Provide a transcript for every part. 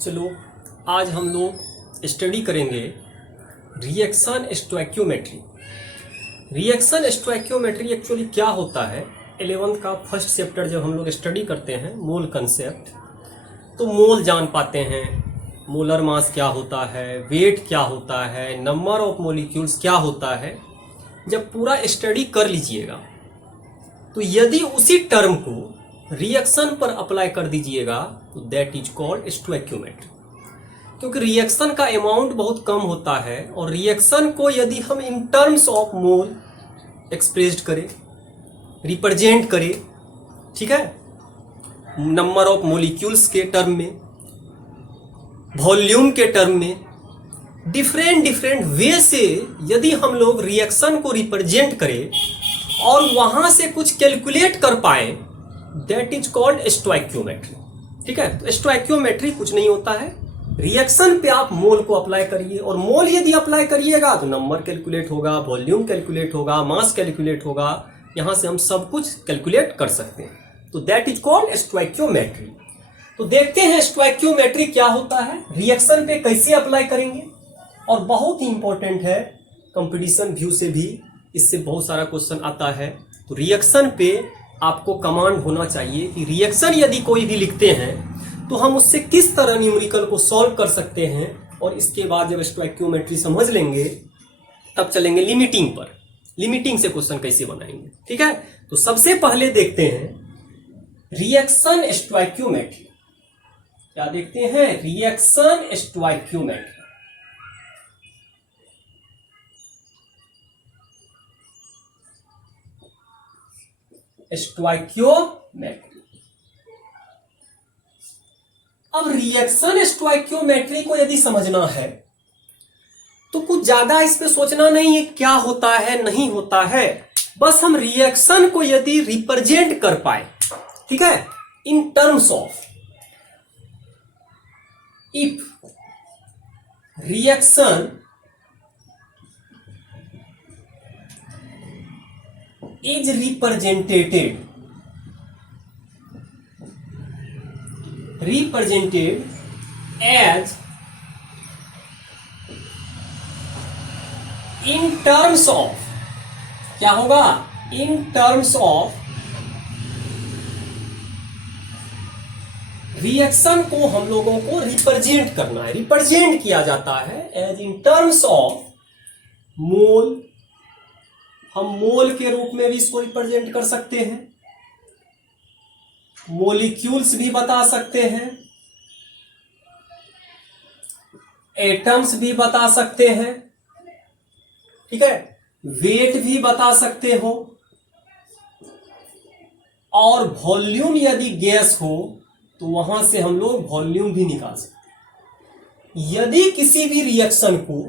चलो आज हम लोग स्टडी करेंगे reaction stoichiometry. Reaction stoichiometry actually क्या होता है, 11th का फर्स्ट चैप्टर जब हम लोग स्टडी करते हैं मोल कंसेप्ट, तो मोल जान पाते हैं, मोलर मास क्या होता है, वेट क्या होता है, नंबर ऑफ मॉलिक्यूल्स क्या होता है। जब पूरा स्टडी कर लीजिएगा तो यदि उसी टर्म को रिएक्शन पर अप्लाई कर दीजिएगा तो दैट इज कॉल्ड स्टोइकियोमेट्री। क्योंकि रिएक्शन का अमाउंट बहुत कम होता है और रिएक्शन को यदि हम इन टर्म्स ऑफ मोल एक्सप्रेस्ड करें, रिप्रेजेंट करें, ठीक है, नंबर ऑफ मॉलिक्यूल्स के टर्म में, वॉल्यूम के टर्म में, डिफरेंट वे से यदि हम लोग रिएक्शन को रिप्रेजेंट करें और वहां से कुछ कैलकुलेट कर पाए, दैट इज कॉल्ड स्टोइकियोमेट्री। ठीक है, तो स्टोइकियोमेट्री कुछ नहीं होता है, रिएक्शन पे आप मोल को अप्लाई करिए और मोल यदि अप्लाई करिएगा तो नंबर कैलकुलेट होगा, वॉल्यूम कैलकुलेट होगा, मास कैलकुलेट होगा, यहां से हम सब कुछ कैलकुलेट कर सकते हैं। तो दैट इज कॉल्ड स्टोइकियोमेट्री। तो देखते हैं स्टोइकियोमेट्री क्या होता है, रिएक्शन पे कैसे अप्लाई करेंगे, और बहुत ही इंपॉर्टेंट है, कंपटीशन व्यू से भी इससे बहुत सारा क्वेश्चन आता है। तो रिएक्शन पे आपको कमांड होना चाहिए कि रिएक्शन यदि कोई भी लिखते हैं तो हम उससे किस तरह न्यूमेरिकल को सॉल्व कर सकते हैं, और इसके बाद जब स्टोइकियोमेट्री समझ लेंगे तब चलेंगे लिमिटिंग पर, लिमिटिंग से क्वेश्चन कैसे बनाएंगे। ठीक है, तो सबसे पहले देखते हैं रिएक्शन स्टोइकियोमेट्री। क्या देखते हैं, रिएक्शन स्टोइकियोमेट्री। स्टोइकियोमेट्री। अब रिएक्शन स्टोइकियोमेट्री को यदि समझना है तो कुछ ज्यादा इस पे सोचना नहीं है क्या होता है नहीं होता है, बस हम रिएक्शन को यदि रिप्रेजेंट कर पाए, ठीक है, इन terms of if reaction is represented as in terms of, क्या होगा, in terms of रिएक्शन को हम लोगों को रिप्रेजेंट करना है, रिप्रेजेंट किया जाता है as in terms of mole. हम मोल के रूप में भी इसको रिप्रेजेंट कर सकते हैं, मॉलिक्यूल्स भी बता सकते हैं, एटम्स भी बता सकते हैं, ठीक है, वेट भी बता सकते हो, और वॉल्यूम यदि गैस हो तो वहां से हम लोग वॉल्यूम भी निकाल सकते हैं। यदि किसी भी रिएक्शन को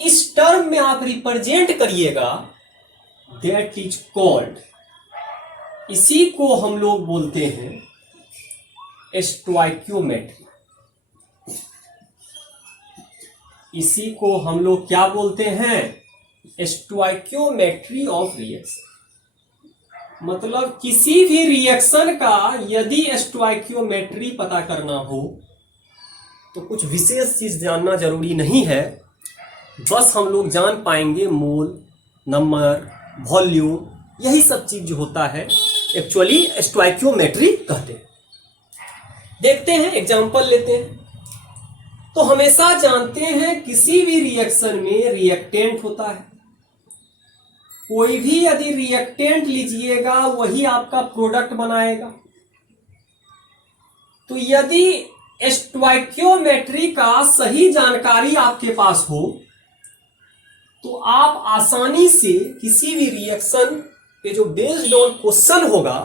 इस टर्म में आप रिप्रेजेंट करिएगा, दैट इज कॉल्ड, इसी को हम लोग बोलते हैं स्टोइकियोमेट्री। इसी को हम लोग क्या बोलते हैं, स्टोइकियोमेट्री ऑफ रिएक्शन। मतलब किसी भी रिएक्शन का यदि स्टोइकियोमेट्री पता करना हो तो कुछ विशेष चीज जानना जरूरी नहीं है, बस हम लोग जान पाएंगे मोल, नंबर, वॉल्यूम, यही सब चीज जो होता है एक्चुअली स्टोइकियोमेट्री कहते हैं। देखते हैं, एग्जांपल लेते हैं। तो हमेशा जानते हैं किसी भी रिएक्शन में रिएक्टेंट होता है, कोई भी यदि रिएक्टेंट लीजिएगा वही आपका प्रोडक्ट बनाएगा। तो यदि स्टोइकियोमेट्री का सही जानकारी आपके पास हो तो आप आसानी से किसी भी रिएक्शन पे जो बेस्ड ऑन क्वेश्चन होगा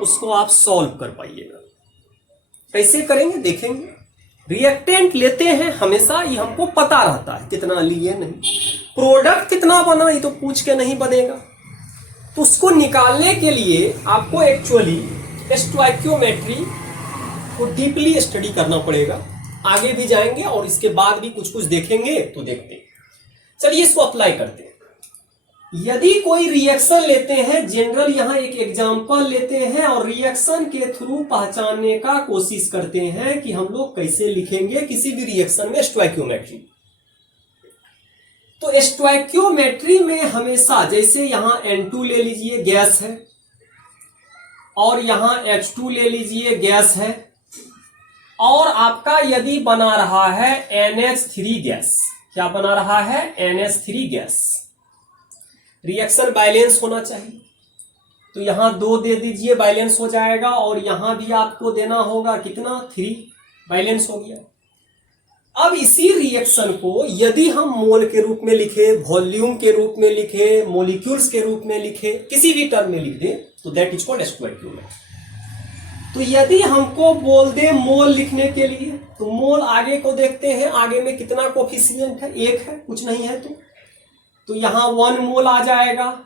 उसको आप सॉल्व कर पाइएगा। कैसे करेंगे देखेंगे। रिएक्टेंट लेते हैं, हमेशा ये हमको पता रहता है कितना लिए, नहीं प्रोडक्ट कितना बना ये तो पूछ के नहीं बनेगा। तो उसको निकालने के लिए आपको एक्चुअली स्टोइकियोमेट्री को डीपली स्टडी करना पड़ेगा। आगे भी जाएंगे और इसके बाद भी कुछ देखेंगे, तो देखते हैं। चलिए इसको अप्लाई करते हैं। यदि कोई रिएक्शन लेते हैं, जनरल यहां एक एग्जांपल लेते हैं और रिएक्शन के थ्रू पहचानने का कोशिश करते हैं कि हम लोग कैसे लिखेंगे किसी भी रिएक्शन में स्टोइकियोमेट्री। तो स्टोइकियोमेट्री में हमेशा, जैसे यहां N2 ले लीजिए गैस है और यहां H2 ले लीजिए गैस है, और आपका यदि बना रहा है NH3 गैस, क्या बना रहा है? NH3 gas. रिएक्शन बैलेंस होना चाहिए, तो यहां 2 दे दीजिए, बैलेंस हो जाएगा, और यहां भी आपको देना होगा कितना? 3, बैलेंस हो गया। अब इसी रिएक्शन को यदि हम मोल के रूप में लिखे, वॉल्यूम के रूप में लिखे, मॉलिक्यूल्स के रूप में लिखे, किसी भी टर्म में लिख दे, तो दैट इज कॉल्ड स्टोइकियोमेट्री। तो यदि हमको बोल दे मोल लिखने के लिए, तो मोल आगे को देखते हैं, आगे में कितना कोफिशिएंट है? 1 है, कुछ नहीं है, तो यहां 1 मोल आ जाएगा,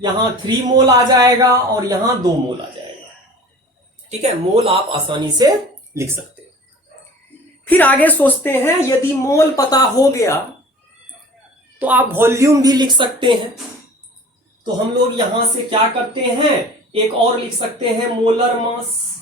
यहां 3 मोल आ जाएगा, और यहां 2 मोल आ जाएगा। ठीक है, मोल आप आसानी से लिख सकते हैं। फिर आगे सोचते हैं, यदि मोल पता हो गया तो आप वॉल्यूम भी लिख सकते हैं। तो हम लोग यहां से क्या करते हैं, एक और लिख सकते हैं, मोलर मास।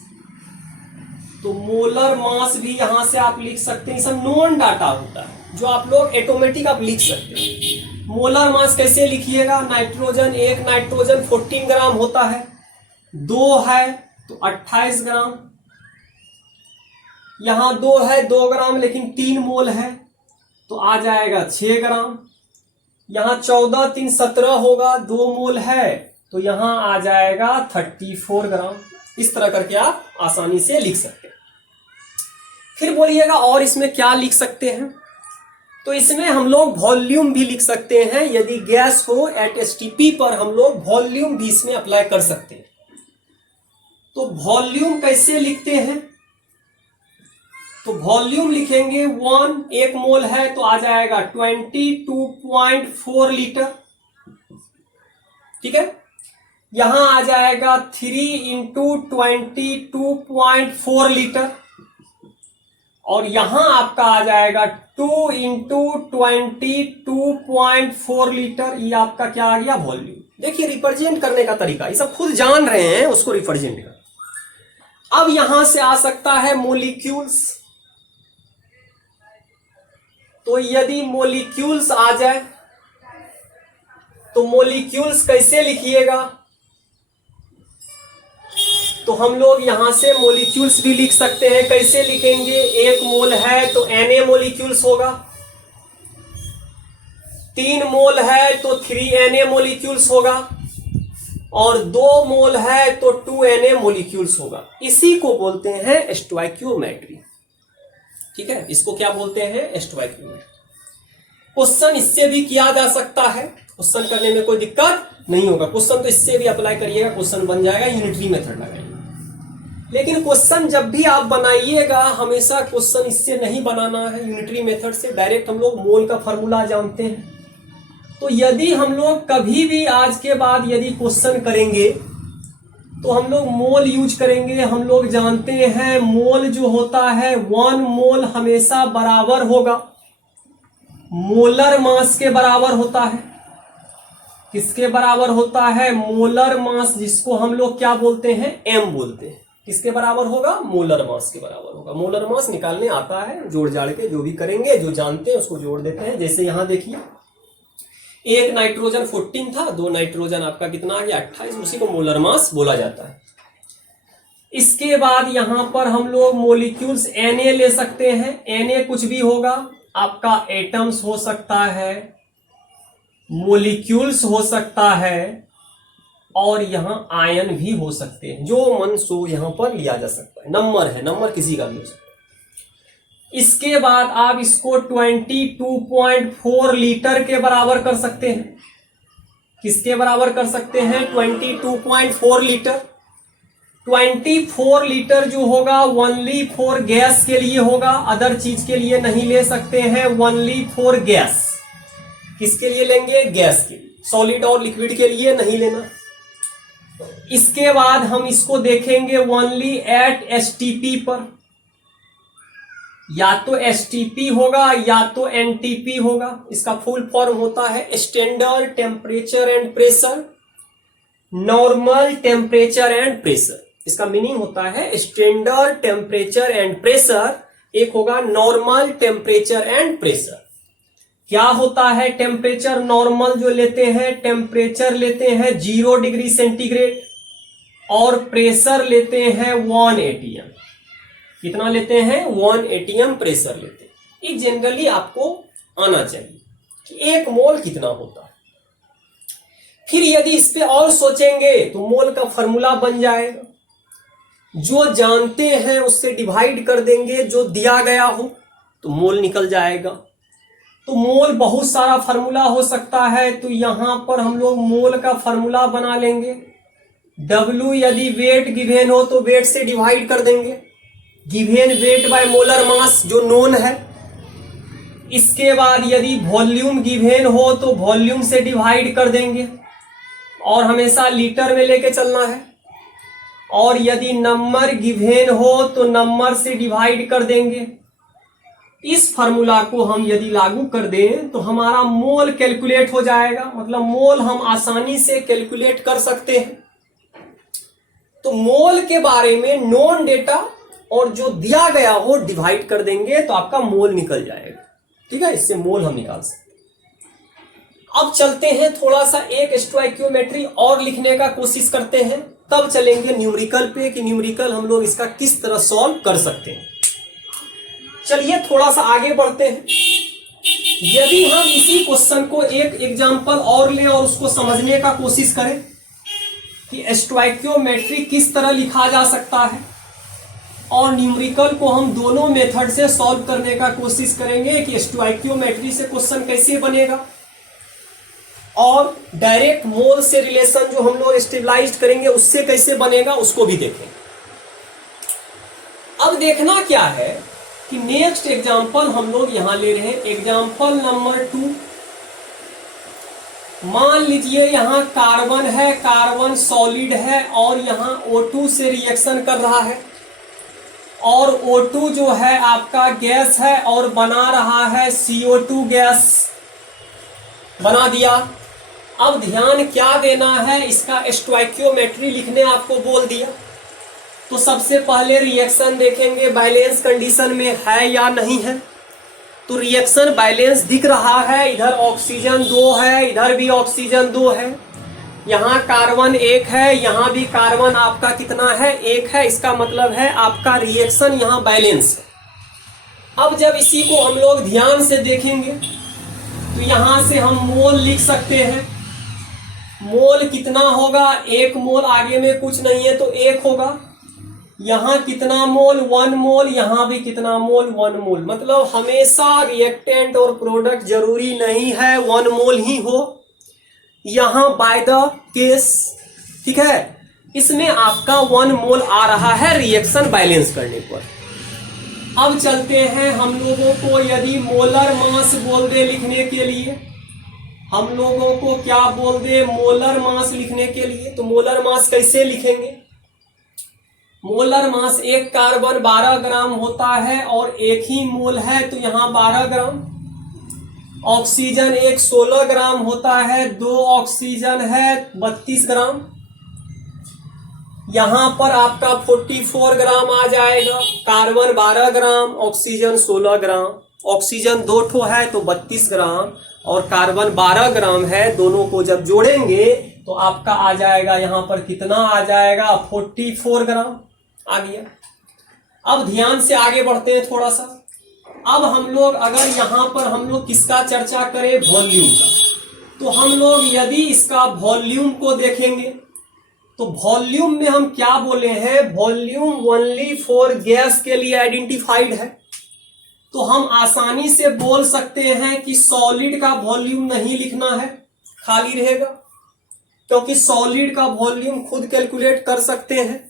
तो मोलर मास भी यहां से आप लिख सकते हैं। सब नॉन डाटा होता है जो आप लोग ऑटोमेटिक आप लिख सकते हैं। मोलर मास कैसे लिखिएगा? नाइट्रोजन 1 नाइट्रोजन 14 ग्राम होता है, 2 है तो 28 ग्राम, यहां 2 है 2 ग्राम लेकिन 3 मोल है तो आ जाएगा 6 ग्राम, यहां 14 3 17 होगा, 2 मोल है तो यहां आ जाएगा 34 ग्राम। इस तरह करके आप आसानी से लिख सकते हैं। फिर बोलिएगा और इसमें क्या लिख सकते हैं? तो इसमें हम लोग वॉल्यूम भी लिख सकते हैं। यदि गैस हो एट एसटीपी पर हम लोग वॉल्यूम भी इसमें अप्लाई कर सकते हैं। तो वॉल्यूम कैसे लिखते हैं? तो वॉल्यूम लिखेंगे 1 मोल है तो आ जाएगा 22.4 लीटर। ठीक है, यहां आ जाएगा 3 × 22.4 लीटर, और यहां आपका आ जाएगा 2 × 22.4 लीटर। ये आपका क्या आ गया? वॉल्यूम। देखिए रिप्रेजेंट करने का तरीका, ये सब खुद जान रहे हैं उसको रिप्रेजेंट कर। अब यहां से आ सकता है मोलिक्यूल्स। तो यदि मोलिक्यूल्स आ जाए तो मोलिक्यूल्स कैसे लिखिएगा? तो हम लोग यहां से मोलिक्यूल्स भी लिख सकते हैं। कैसे लिखेंगे? 1 मोल है तो Na मोलिक्यूल्स होगा, 3 मोल है तो 3Na मोलिक्यूल्स होगा, और 2 मोल है तो 2Na मोलिक्यूल्स होगा। इसी को बोलते हैं स्टोइकियोमेट्री। ठीक है, इसको क्या बोलते हैं? स्टोइकियोमेट्री। क्वेश्चन इससे भी किया जा सकता है, क्वेश्चन करने में कोई दिक्कत नहीं होगा। क्वेश्चन तो इससे भी अप्लाई करिएगा, क्वेश्चन बन जाएगा, यूनिटरी मेथड लगाइए। लेकिन क्वेश्चन जब भी आप बनाइएगा हमेशा क्वेश्चन इससे नहीं बनाना है, यूनिटरी मेथड से। डायरेक्ट हम लोग मोल का फॉर्मूला जानते हैं। तो यदि हम लोग कभी भी आज के बाद यदि क्वेश्चन करेंगे तो हम लोग मोल यूज करेंगे। हम लोग जानते हैं मोल जो होता है 1 मोल हमेशा बराबर होगा मोलर मास के बराबर होता है। किसके बराबर होता है? मोलर मास, जिसको हम लोग क्या बोलते हैं? m बोलते हैं। किसके बराबर होगा? मोलर मास के बराबर होगा। मोलर मास निकालने आता है, जोड़ जाड़ के जो भी करेंगे, जो जानते हैं उसको जोड़ देते हैं। जैसे यहां देखिए 1 नाइट्रोजन 14 था, 2 नाइट्रोजन आपका कितना आ गया? 28, उसी को मोलर मास बोला जाता है। इसके बाद यहां पर हम लोग मोलिक्यूल्स Na ले सकते हैं। Na कुछ भी होगा, आपका एटम्स हो सकता है, मोलिक्यूल्स हो सकता है, और यहां आयन भी हो सकते हैं। जो मन सो यहां पर लिया जा सकता है। नंबर है, नंबर किसी का भी हो सकता है। इसके बाद आप इसको 22.4 लीटर के बराबर कर सकते हैं। किसके बराबर कर सकते हैं? 22.4 लीटर। 24 लीटर जो होगा ओनली फॉर गैस के लिए होगा, अदर चीज के लिए नहीं ले सकते हैं। Only for gas. किसके लिए लेंगे? गैस के लिए। सॉलिड और लिक्विड के लिए नहीं लेना। इसके बाद हम इसको देखेंगे ओनली एट एसटीपी पर। या तो एसटीपी होगा या तो एनटीपी होगा। इसका फुल फॉर्म होता है standard temperature and pressure, normal temperature and pressure. इसका मीनिंग होता है स्टैंडर्ड टेम्परेचर एंड प्रेशर, एक होगा नॉर्मल टेम्परेचर एंड प्रेशर। क्या होता है टेम्परेचर? नॉर्मल जो लेते हैं, टेम्परेचर लेते हैं 0 डिग्री सेंटीग्रेड और प्रेशर लेते हैं 1 एटीएम। कितना लेते हैं? 1 एटीएम प्रेशर लेते हैं। ये जनरली आपको आना चाहिए कि 1 मोल कितना होता है। फिर यदि इस पे और सोचेंगे तो मोल का फॉर्मूला बन जाएगा। जो जानते हैं उससे डिवाइड कर देंगे, जो दिया गया हो तो मोल निकल जाएगा। तो मोल बहुत सारा फार्मूला हो सकता है, तो यहां पर हम लोग मोल का फार्मूला बना लेंगे। W यदि वेट गिवेन हो तो वेट से डिवाइड कर देंगे, given weight by molar mass जो नोन है। इसके बाद यदि वॉल्यूम गिवेन हो तो वॉल्यूम से डिवाइड कर देंगे और हमेशा लीटर में लेके चलना है। और यदि नंबर गिवेन हो तो नंबर से डिवाइड कर देंगे। इस फार्मूला को हम यदि लागू कर दें तो हमारा मोल कैलकुलेट हो जाएगा। मतलब मोल हम आसानी से कैलकुलेट कर सकते हैं। तो मोल के बारे में नॉन डेटा और जो दिया गया हो डिवाइड कर देंगे तो आपका मोल निकल जाएगा। ठीक है, इससे मोल हम निकाल सकते हैं। अब चलते हैं थोड़ा सा एक स्टोइकियोमेट्री और लिखने का कोशिश करते हैं, तब चलेंगे न्यूमेरिकल पे कि न्यूमेरिकल हम लोग इसका किस तरह सॉल्व कर सकते हैं। चलिए थोड़ा सा आगे बढ़ते हैं। यदि हम इसी क्वेश्चन को एक एग्जांपल और लें और उसको समझने का कोशिश करें कि स्टोइकियोमेट्री किस तरह लिखा जा सकता है, और न्यूमेरिकल को हम दोनों मेथड से सॉल्व करने का कोशिश करेंगे कि स्टोइकियोमेट्री से क्वेश्चन कैसे बनेगा और डायरेक्ट मोल से रिलेशन जो हम लोग स्टेबलाइज करेंगे उससे कैसे बनेगा, उसको भी देखें। अब देखना क्या है कि नेक्स्ट एग्जांपल हम लोग यहां ले रहे हैं, एग्जांपल नंबर 2। मान लीजिए यहां कार्बन है, कार्बन सॉलिड है और यहां O2 से रिएक्शन कर रहा है और O2 जो है आपका गैस है और बना रहा है CO2 गैस, बना दिया। अब ध्यान क्या देना है, इसका स्टोइकियोमेट्री लिखने आपको बोल दिया। तो सबसे पहले रिएक्शन देखेंगे बैलेंस कंडीशन में है या नहीं है। तो रिएक्शन बैलेंस दिख रहा है, इधर ऑक्सीजन 2 है, इधर भी ऑक्सीजन 2 है, यहाँ कार्बन 1 है, यहाँ भी कार्बन आपका कितना है? 1 है। इसका मतलब है आपका रिएक्शन यहाँ बैलेंस है। अब जब इसी को हम लोग ध्यान से देखेंगे तो यहाँ से हम मोल लिख सकते हैं। मोल कितना होगा? 1 मोल, आगे में कुछ नहीं है तो 1 होगा। यहाँ कितना मोल? 1 मोल। यहाँ भी कितना मोल? 1 मोल। मतलब हमेशा रिएक्टेंट और प्रोडक्ट जरूरी नहीं है 1 मोल ही हो, यहाँ बाय द केस। ठीक है, इसमें आपका 1 मोल आ रहा है रिएक्शन बैलेंस करने पर। अब चलते हैं, हम लोगों को यदि मोलर मास बोल दे लिखने के लिए, हम लोगों को क्या बोल दे? मोलर मास लिखने के लिए। तो मोलर मास कैसे लिखेंगे? मोलर मास एक कार्बन 12 ग्राम होता है और 1 ही मोल है तो यहाँ 12 ग्राम। ऑक्सीजन एक 16 ग्राम होता है, 2 ऑक्सीजन है 32 ग्राम। यहाँ पर आपका 44 ग्राम आ जाएगा। कार्बन 12 ग्राम, ऑक्सीजन 16 ग्राम। ऑक्सीजन 2 ठो है तो 32 ग्राम और कार्बन 12 ग्राम है। दोनों को जब जोड़ेंगे तो आपका आ जाएगा, यहाँ पर कितना आ जाएगा? 44 ग्राम आ गया। अब ध्यान से आगे बढ़ते हैं थोड़ा सा। अब हम लोग अगर यहाँ पर हम लोग किसका चर्चा करें? वॉल्यूम का। तो हम लोग यदि इसका वॉल्यूम को देखेंगे तो वॉल्यूम में हम क्या बोले हैं? वॉल्यूम ओनली फॉर गैस के लिए आइडेंटिफाइड है। तो हम आसानी से बोल सकते हैं कि सॉलिड का वॉल्यूम नहीं लिखना है, खाली रहेगा, क्योंकि सॉलिड का वॉल्यूम खुद कैलकुलेट कर सकते हैं।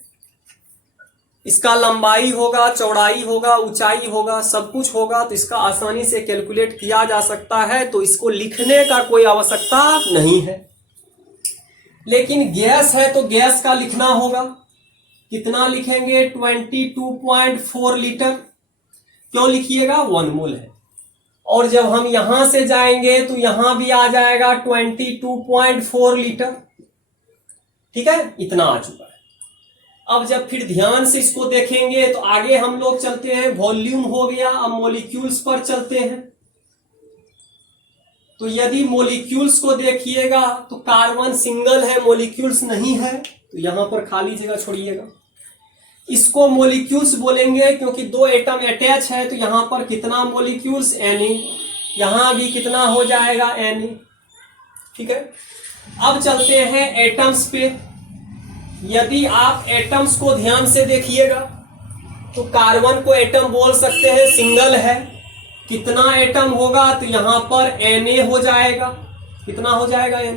इसका लंबाई होगा, चौड़ाई होगा, ऊंचाई होगा, सब कुछ होगा, तो इसका आसानी से कैलकुलेट किया जा सकता है। तो इसको लिखने का कोई आवश्यकता नहीं है। लेकिन गैस है तो गैस का लिखना होगा। कितना लिखेंगे? 22.4 लीटर। क्यों लिखिएगा, 1 मोल है। और जब हम यहां से जाएंगे तो यहां भी आ जाएगा 22.4 लीटर। ठीक है, इतना आ चुका है। अब जब फिर ध्यान से इसको देखेंगे तो आगे हम लोग चलते हैं, वॉल्यूम हो गया, अब मॉलिक्यूल्स पर चलते हैं। तो यदि मॉलिक्यूल्स को देखिएगा तो कार्बन सिंगल है, मॉलिक्यूल्स नहीं है, तो यहां पर खाली जगह छोड़िएगा। इसको मॉलिक्यूल्स बोलेंगे क्योंकि 2 एटम अटैच है, तो यहां पर कितना मॉलिक्यूल्स, Na। यहां भी कितना हो जाएगा, Na। ठीक है, अब चलते हैं एटम्स पे। यदि आप एटम्स को ध्यान से देखिएगा तो कार्बन को एटम बोल सकते हैं, सिंगल है। कितना एटम होगा, तो यहां पर Na हो जाएगा। कितना हो जाएगा, Na।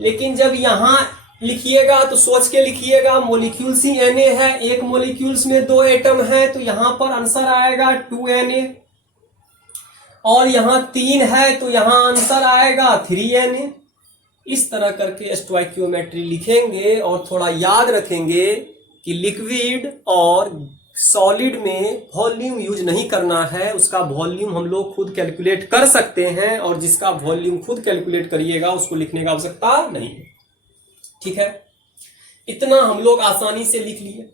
लेकिन जब यहां लिखिएगा तो सोच के लिखिएगा, मॉलिक्यूल्स ही Na है, एक मॉलिक्यूल्स में 2 एटम है, तो यहां पर आंसर आएगा 2Na। और यहां 3 है तो यहां आंसर आएगा 3Na। इस तरह करके स्टोइकियोमेट्री लिखेंगे और थोड़ा याद रखेंगे कि लिक्विड और सॉलिड में वॉल्यूम यूज नहीं करना है, उसका वॉल्यूम हम लोग खुद कैलकुलेट कर सकते हैं, और जिसका वॉल्यूम खुद कैलकुलेट करिएगा उसको लिखने का आवश्यकता नहीं है। ठीक है, इतना हम लोग आसानी से लिख लिए।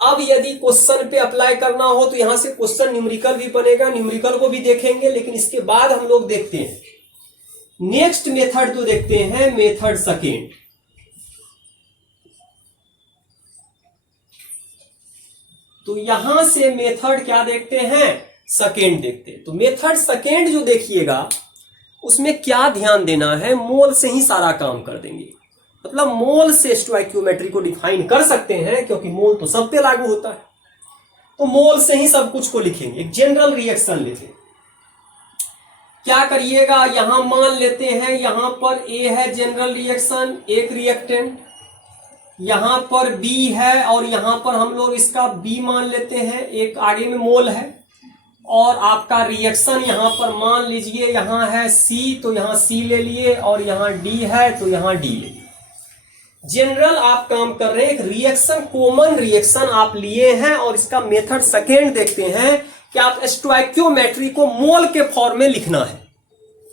अब यदि क्वेश्चन पे अप्लाई करना हो तो यहां से क्वेश्चन न्यूमेरिकल भी बनेगा, न्यूमेरिकल को भी देखेंगे, लेकिन इसके बाद हम लोग देखते हैं नेक्स्ट मेथड। तो देखते हैं मेथड सेकेंड। तो यहां से मेथड क्या देखते हैं, सेकेंड देखते हैं। तो मेथड सेकेंड जो देखिएगा उसमें क्या ध्यान देना है, मोल से ही सारा काम कर देंगे। मतलब मोल से स्टोइकियोमेट्री को डिफाइन कर सकते हैं, क्योंकि मोल तो सब पे लागू होता है, तो मोल से ही सब कुछ को लिखेंगे। एक जनरल रिएक्शन लेते हैं। क्या करिएगा, यहां मान लेते हैं यहां पर A है जनरल रिएक्शन, एक रिएक्टेंट, यहां पर B है और यहां पर हम लोग इसका B मान लेते हैं, एक आगे में मोल है। और आपका रिएक्शन यहां पर मान लीजिए यहां है C, तो यहां C ले लिए, और यहां D है तो यहां D ले लिए। जनरल आप काम कर रहे हैं, एक रिएक्शन, कॉमन रिएक्शन आप लिए हैं, और इसका मेथड सेकेंड देखते हैं कि आप स्टोइकियोमेट्री को मोल के फॉर्म में लिखना है।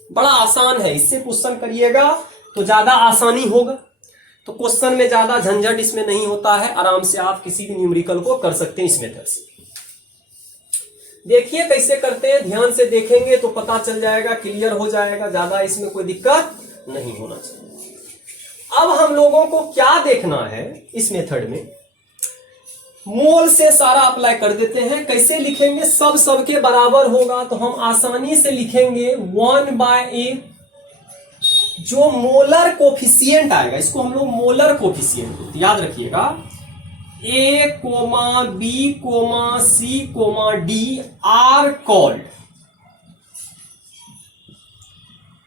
बड़ा आसान है, इससे क्वेश्चन करिएगा तो ज्यादा आसानी होगा। तो क्वेश्चन में ज्यादा झंझट इसमें नहीं होता है, आराम से आप किसी भी न्यूमेरिकल को कर सकते हैं इस मेथड से। देखिए कैसे करते हैं, ध्यान से देखेंगे तो पता चल जाएगा, क्लियर हो जाएगा, ज्यादा इसमें कोई दिक्कत नहीं होना चाहिए। अब हम लोगों को क्या देखना है इस मेथड में, मोल से सारा अप्लाई कर देते हैं। कैसे लिखेंगे, सब सबके बराबर होगा, तो हम आसानी से लिखेंगे 1/A। जो मोलर कोफिशिएंट आएगा, इसको हम लोग मोलर कोफिशिएंट याद रखिएगा, A, B, C, D are called,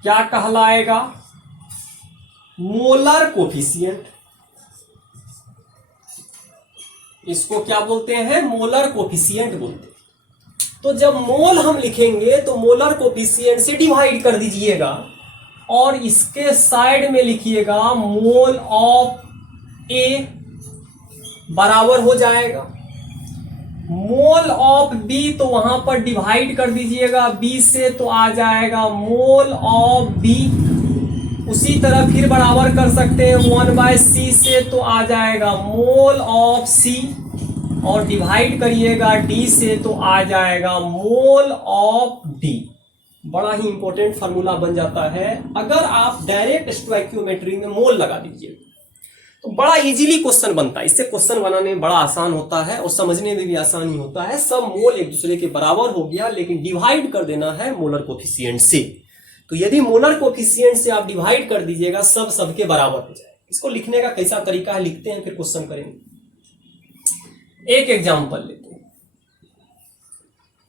क्या कहलाएगा, मोलर कोफिशिएंट। इसको क्या बोलते हैं, मोलर कोफिशिएंट बोलते हैं। तो जब मोल हम लिखेंगे तो मोलर कोफिशिएंट से डिवाइड कर दीजिएगा, और इसके साइड में लिखिएगा मोल ऑफ A बराबर हो जाएगा मोल ऑफ B, तो वहां पर डिवाइड कर दीजिएगा B से, तो आ जाएगा मोल ऑफ B। उसी तरह फिर बराबर कर सकते हैं 1/C से, तो आ जाएगा मोल ऑफ C, और डिवाइड करिएगा D से, तो आ जाएगा मोल ऑफ D। बड़ा ही इंपॉर्टेंट फार्मूला बन जाता है अगर आप डायरेक्ट स्टोइकियोमेट्री में मोल लगा दीजिए, तो बड़ा इजीली क्वेश्चन बनता है। इससे क्वेश्चन बनाने में बड़ा आसान होता है और समझने में भी आसानी होता है। सब मोल एक दूसरे के बराबर हो गया, लेकिन डिवाइड कर देना है मोलर कोफिशिएंट से। तो यदि मोलर कोफिशिएंट से आप डिवाइड कर दीजिएगा, सब सबके बराबर हो जाए। इसको लिखने का कैसा तरीका है, लिखते हैं फिर क्वेश्चन करेंगे। एक एग्जाम्पल लेते हैं।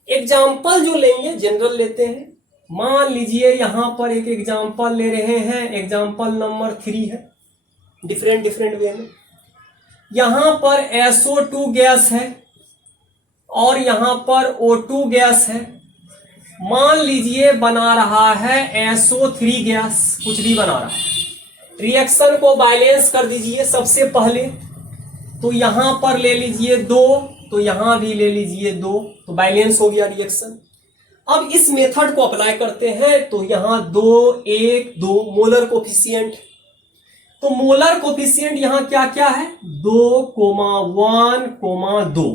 एग्जाम्पल जो लेंगे जनरल लेते हैं। मान लीजिए यहां पर एक एग्जाम्पल ले रहे हैं, एग्जाम्पल नंबर 3 है, डिफरेंट वे में। यहां पर SO2 गैस है और यहां पर O2 गैस है। मान लीजिए बना रहा है SO3 गैस, कुछ भी बना रहा है। रिएक्शन को बैलेंस कर दीजिए सबसे पहले। तो यहां पर ले लीजिए 2 तो यहां भी ले लीजिए 2, तो बैलेंस हो गया रिएक्शन। अब इस मेथड को अप्लाई करते हैं तो यहां 2 1 2 मोलर कोफिशिएंट। तो मोलर कोफिशिएंट यहां क्या क्या है, 2, 1, 2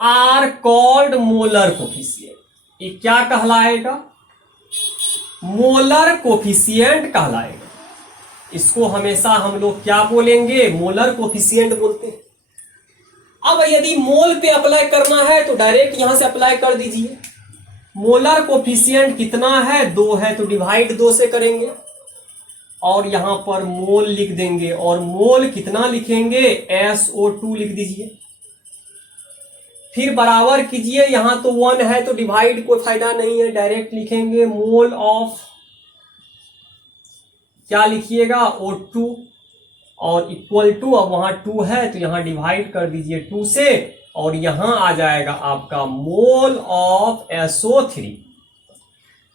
आर कॉल्ड मोलर कोफिशिएंट। ये क्या कहलाएगा, मोलर कोफिशिएंट कहलाएगा। इसको हमेशा हम लोग क्या बोलेंगे, मोलर कोफिशिएंट बोलते हैं। अब यदि मोल पे अप्लाई करना है तो डायरेक्ट यहां से अप्लाई कर दीजिए। मोलर कोफिशिएंट कितना है, 2 है, तो डिवाइड 2 से करेंगे और यहां पर मोल लिख देंगे। और मोल कितना लिखेंगे, SO2 लिख दीजिए। फिर बराबर कीजिए, यहां तो 1 है तो डिवाइड कोई फायदा नहीं है, डायरेक्ट लिखेंगे मोल ऑफ, क्या लिखिएगा, O2 और इक्वल टू, अब वहां 2 है तो यहां डिवाइड कर दीजिए 2 से और यहां आ जाएगा आपका मोल ऑफ SO3।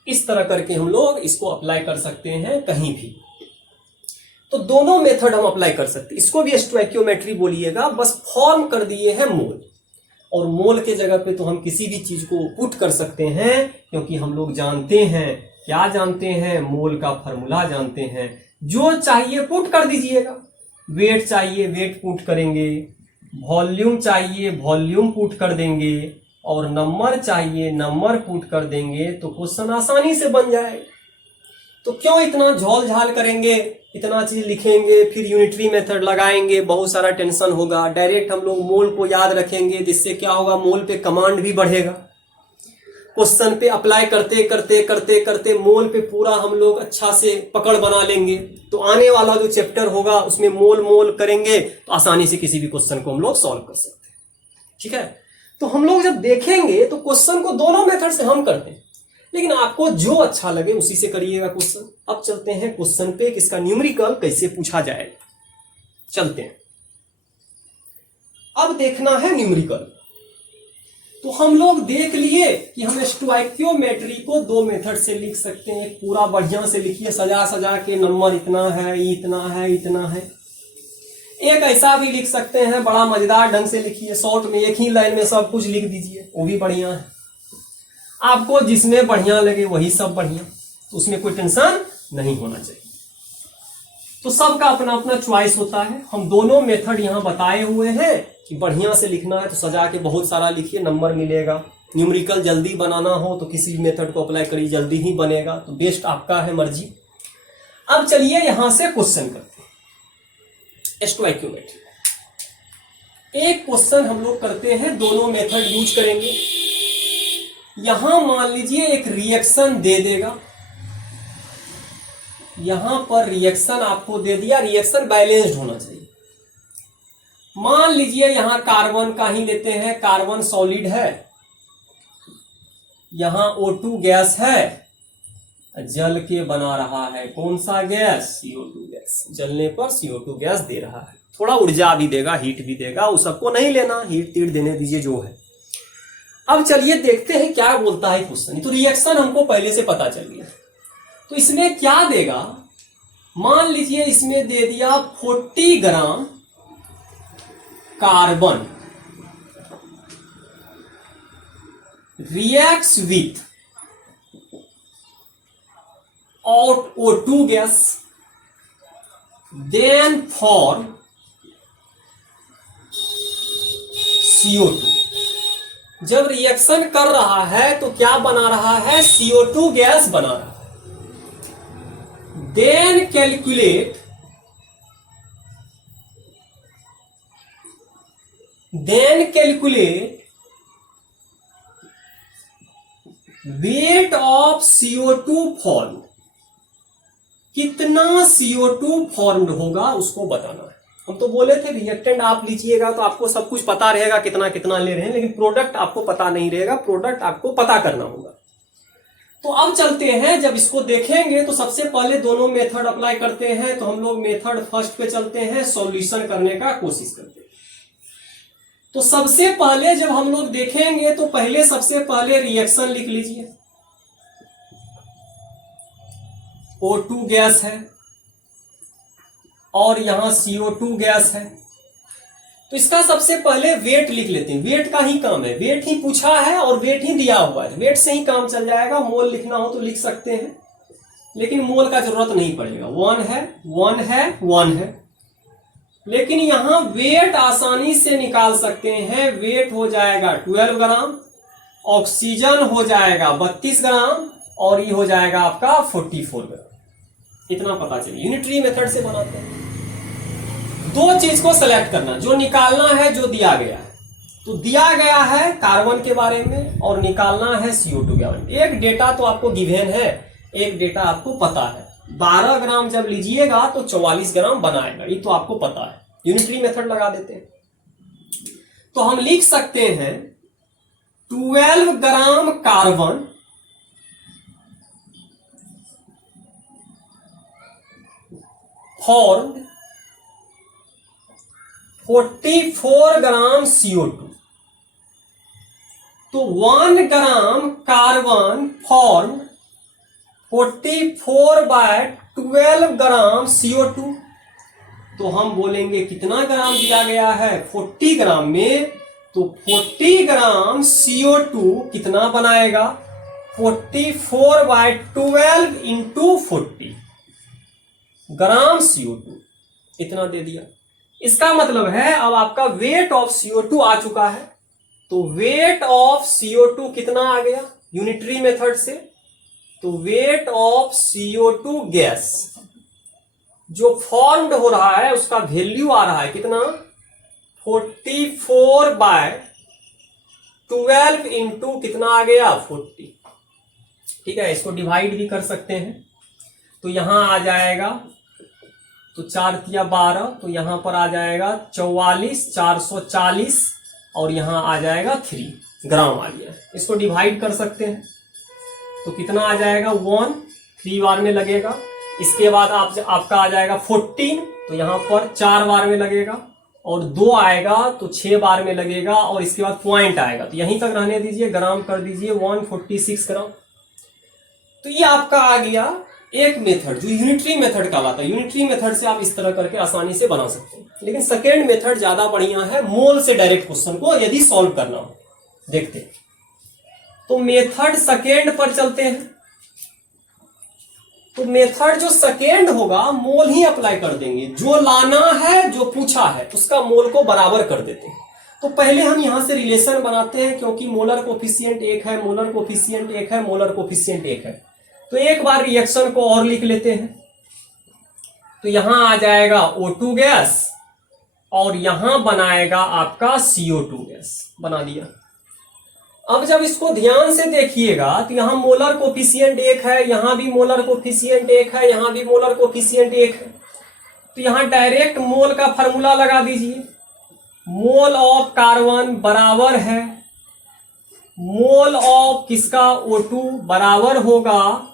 इस तरह करके हम लोग इसको अप्लाई कर सकते हैं कहीं भी। तो दोनों मेथड हम अप्लाई कर सकते हैं। इसको भी स्टोइकियोमेट्री बोलिएगा, बस फॉर्म कर दिए हैं मोल। और मोल के जगह पे तो हम किसी भी चीज को पुट कर सकते हैं, क्योंकि हम लोग जानते हैं, क्या जानते हैं, मोल का फॉर्मूला जानते हैं। जो चाहिए पुट कर दीजिएगा। वेट चाहिए वेट पुट करेंगे, वॉल्यूम चाहिए वॉल्यूम पुट कर देंगे, और नंबर चाहिए नंबर पुट कर देंगे, तो क्वेश्चन आसानी से बन जाएगा। तो क्यों इतना झोल झाल करेंगे, इतना चीज लिखेंगे, फिर यूनिटरी मेथड लगाएंगे, बहुत सारा टेंशन होगा। डायरेक्ट हम लोग मोल को याद रखेंगे, जिससे क्या होगा, मोल पे कमांड भी बढ़ेगा। क्वेश्चन पे अप्लाई करते करते करते करते मोल पे पूरा हम लोग अच्छा से पकड़ बना लेंगे। तो आने वाला जो चैप्टर होगा उसमें मोल मोल करेंगे तो आसानी से किसी भी क्वेश्चन को हम लोग सॉल्व कर सकते हैं। ठीक है, तो हम लोग जब देखेंगे तो क्वेश्चन को दोनों मेथड से हम करते हैं, लेकिन आपको जो अच्छा लगे उसी से करिएगा क्वेश्चन। अब चलते हैं क्वेश्चन पे, किसका न्यूमेरिकल कैसे पूछा जाएगा। चलते हैं, अब देखना है न्यूमेरिकल। तो हम लोग देख लिए कि हम स्टोइकियोमेट्री को 2 मेथड से लिख सकते हैं। पूरा बढ़िया से लिखिए, सजा सजा के, नंबर इतना है, इतना है, इतना है। एक ऐसा भी लिख सकते हैं, बड़ा मजेदार ढंग से लिखिए, शॉर्ट में एक ही लाइन में सब कुछ लिख दीजिए, वो भी बढ़िया है। आपको जिसमें बढ़िया लगे वही सब बढ़िया, तो उसमें कोई टेंशन नहीं होना चाहिए। तो सबका अपना अपना चॉइस होता है। हम दोनों मेथड यहां बताए हुए हैं कि बढ़िया से लिखना है तो सजा के बहुत सारा लिखिए, नंबर मिलेगा। न्यूमेरिकल जल्दी बनाना हो तो किसी भी मेथड को अप्लाई करिए, जल्दी ही बनेगा। तो बेस्ट आपका है, मर्जी। अब चलिए यहां से क्वेश्चन करते हैं स्टोइकियोमेट्री। एक क्वेश्चन हम लोग करते हैं, दोनों मेथड यूज करेंगे। यहां मान लीजिए एक रिएक्शन दे देगा, यहां पर रिएक्शन आपको दे दिया, रिएक्शन बैलेंस्ड होना चाहिए। मान लीजिए यहां कार्बन का ही लेते हैं, कार्बन सॉलिड है, यहां O2 गैस है, जल के बना रहा है कौन सा गैस, CO2 गैस। जलने पर CO2 गैस दे रहा है, थोड़ा ऊर्जा भी देगा, हीट भी देगा, उस सबको नहीं लेना, हीट तीट देने दीजिए जो है। अब चलिए देखते हैं क्या बोलता है क्वेश्चन। तो रिएक्शन हमको पहले से पता चल गया, तो इसमें क्या देगा, मान लीजिए इसमें दे दिया 40 gram carbon reacts with O2 gas, then form CO2। जब रिएक्शन कर रहा है तो क्या बना रहा है, CO2 गैस बना रहा है। Then calculate weight of CO2 form, कितना CO2 फॉर्म्ड होगा उसको बताना है। हम तो बोले थे रिएक्टेंट आप लीजिएगा तो आपको सब कुछ पता रहेगा कितना कितना ले रहे हैं, लेकिन प्रोडक्ट आपको पता नहीं रहेगा, प्रोडक्ट आपको पता करना होगा। तो अब चलते हैं, जब इसको देखेंगे तो सबसे पहले दोनों मेथड अप्लाई करते हैं। तो हम लोग मेथड फर्स्ट पे चलते हैं, सॉल्यूशन करने का कोशिश करते हैं। तो सबसे पहले जब हम लोग देखेंगे तो पहले सबसे पहले रिएक्शन लिख लीजिए। O2 गैस है और यहां CO2 गैस है, तो इसका सबसे पहले वेट लिख लेते हैं, वेट का ही काम है, वेट ही पूछा है और वेट ही दिया हुआ है, वेट से ही काम चल जाएगा। मोल लिखना हो तो लिख सकते हैं, लेकिन मोल का जरूरत नहीं पड़ेगा। 1 है 1 है 1 है, लेकिन यहां वेट आसानी से निकाल सकते हैं। वेट हो जाएगा 12 ग्राम, ऑक्सीजन हो जाएगा 32 ग्राम और ये हो जाएगा आपका 44 ग्राम। इतना पता चलिए, यूनिटरी मेथड से बनाते हैं। दो चीज को सेलेक्ट करना, जो निकालना है जो दिया गया है। तो दिया गया है कार्बन के बारे में और निकालना है CO2 के बारे में। एक डेटा तो आपको गिवन है, एक डेटा आपको पता है। 12 ग्राम जब लीजिएगा तो 44 ग्राम बनाएगा, ये तो आपको पता है। यूनिटरी मेथड लगा देते हैं, तो हम लिख सकते हैं 12 ग्राम कार्बन फॉर्म्ड 44 ग्राम CO2। तो 1 ग्राम कार्बन फॉर्म 44/12 ग्राम CO2। तो हम बोलेंगे कितना ग्राम दिया गया है 40 ग्राम में, तो 40 ग्राम CO2 कितना बनाएगा 44/12 इंटू 40 ग्राम CO2, इतना दे दिया। इसका मतलब है अब आपका वेट ऑफ CO2 आ चुका है। तो वेट ऑफ CO2 कितना आ गया यूनिटरी मेथड से, तो वेट ऑफ CO2 गैस जो फॉर्म्ड हो रहा है उसका वैल्यू आ रहा है कितना 44/12 इंटू कितना आ गया 40। ठीक है, इसको डिवाइड भी कर सकते हैं। तो यहां आ जाएगा तो 4 तिया 12, तो यहां पर आ जाएगा 44 440 और यहां आ जाएगा 3 ग्राम आ गया। इसको डिवाइड कर सकते हैं तो कितना आ जाएगा 1 3 बार में लगेगा। इसके बाद आपका आ जाएगा 14, तो यहां पर 4 बार में लगेगा और 2 आएगा तो 6 बार में लगेगा और इसके बाद पॉइंट आएगा, तो यहीं तक रहने दीजिए, ग्राम कर दीजिए 146 ग्राम। तो ये आपका आ गया एक मेथड जो यूनिटरी मेथड का आता है। यूनिटरी मेथड से आप इस तरह करके आसानी से बना सकते हैं, लेकिन सेकेंड मेथड ज्यादा बढ़िया है मोल से डायरेक्ट क्वेश्चन को यदि सॉल्व करना हो। देखते हैं, तो मेथड सेकेंड पर चलते हैं। तो मेथड जो सेकेंड होगा मोल ही अप्लाई कर देंगे, जो लाना है जो पूछा है उसका मोल को बराबर कर देते हैं। तो पहले हम यहां से रिलेशन बनाते हैं, क्योंकि मोलर कोफिशिएंट 1 है, मोलर कोफिशिएंट 1 है, मोलर कोफिशिएंट 1 है। तो एक बार रिएक्शन को और लिख लेते हैं। तो यहां आ जाएगा O2 गैस और यहां बनाएगा आपका CO2 गैस, बना दिया। अब जब इसको ध्यान से देखिएगा तो यहां मोलर कोफिशिएंट 1 है, यहां भी मोलर कोफिशिएंट 1 है, यहां भी मोलर कोफिशिएंट 1 है। तो यहां डायरेक्ट मोल का फॉर्मूला लगा दीजिए। मोल ऑफ कार्बन बराबर है मोल ऑफ किसका O2 बराबर होगा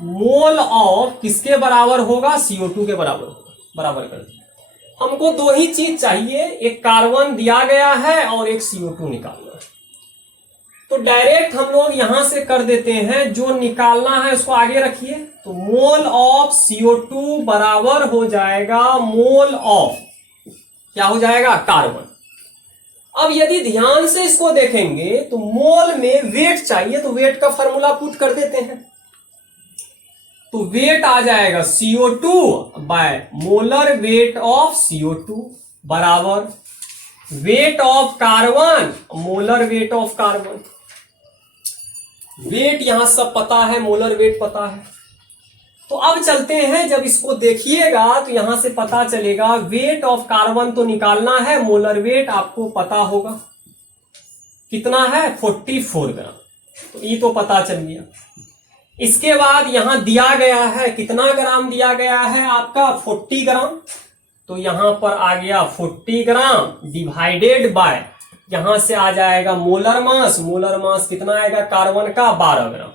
मोल ऑफ किसके बराबर होगा CO2 के बराबर होगा। बराबर कर दिया। हमको दो ही चीज चाहिए, एक कार्बन दिया गया है और एक CO2 निकालना है। तो डायरेक्ट हम लोग यहां से कर देते हैं, जो निकालना है उसको आगे रखिए। तो मोल ऑफ CO2 बराबर हो जाएगा मोल ऑफ क्या हो जाएगा कार्बन। अब यदि ध्यान से इसको देखेंगे तो मोल में वेट चाहिए, तो वेट का फॉर्मूला पुट कर देते हैं। तो वेट आ जाएगा CO2 by molar weight of CO2 बराबर weight of carbon molar weight of carbon. Weight यहां सब पता है, मोलर वेट पता है। तो अब चलते हैं, जब इसको देखिएगा तो यहां से पता चलेगा वेट ऑफ कार्बन तो निकालना है, मोलर वेट आपको पता होगा कितना है 44 ग्राम। तो ये तो पता चल गया। इसके बाद यहां दिया गया है कितना ग्राम दिया गया है आपका 40 ग्राम। तो यहां पर आ गया 40 ग्राम डिवाइडेड बाय यहां से आ जाएगा मोलर मास। मोलर मास कितना आएगा कार्बन का 12 ग्राम।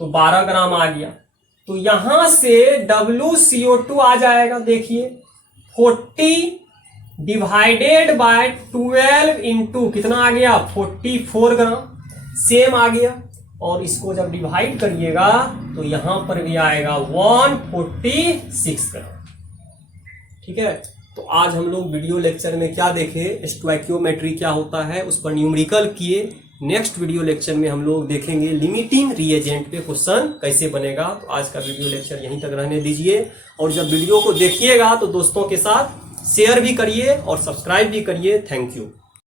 तो 12 ग्राम आ गया। तो यहां से WCO2 आ जाएगा, देखिए 40 डिवाइडेड बाय 12 इंटू कितना आ गया 44 ग्राम, सेम आ गया। और इसको जब डिवाइड करिएगा तो यहां पर भी आएगा 146 ग्राम। ठीक है, तो आज हम लोग वीडियो लेक्चर में क्या देखे, स्टोइकियोमेट्री क्या होता है, उस पर न्यूमेरिकल किए। नेक्स्ट वीडियो लेक्चर में हम लोग देखेंगे लिमिटिंग रिएजेंट पे क्वेश्चन कैसे बनेगा। तो आज का वीडियो लेक्चर यहीं तक रहने दीजिए, और जब वीडियो को देखिएगा तो दोस्तों के साथ शेयर भी करिए और सब्सक्राइब भी करिए। Thank you.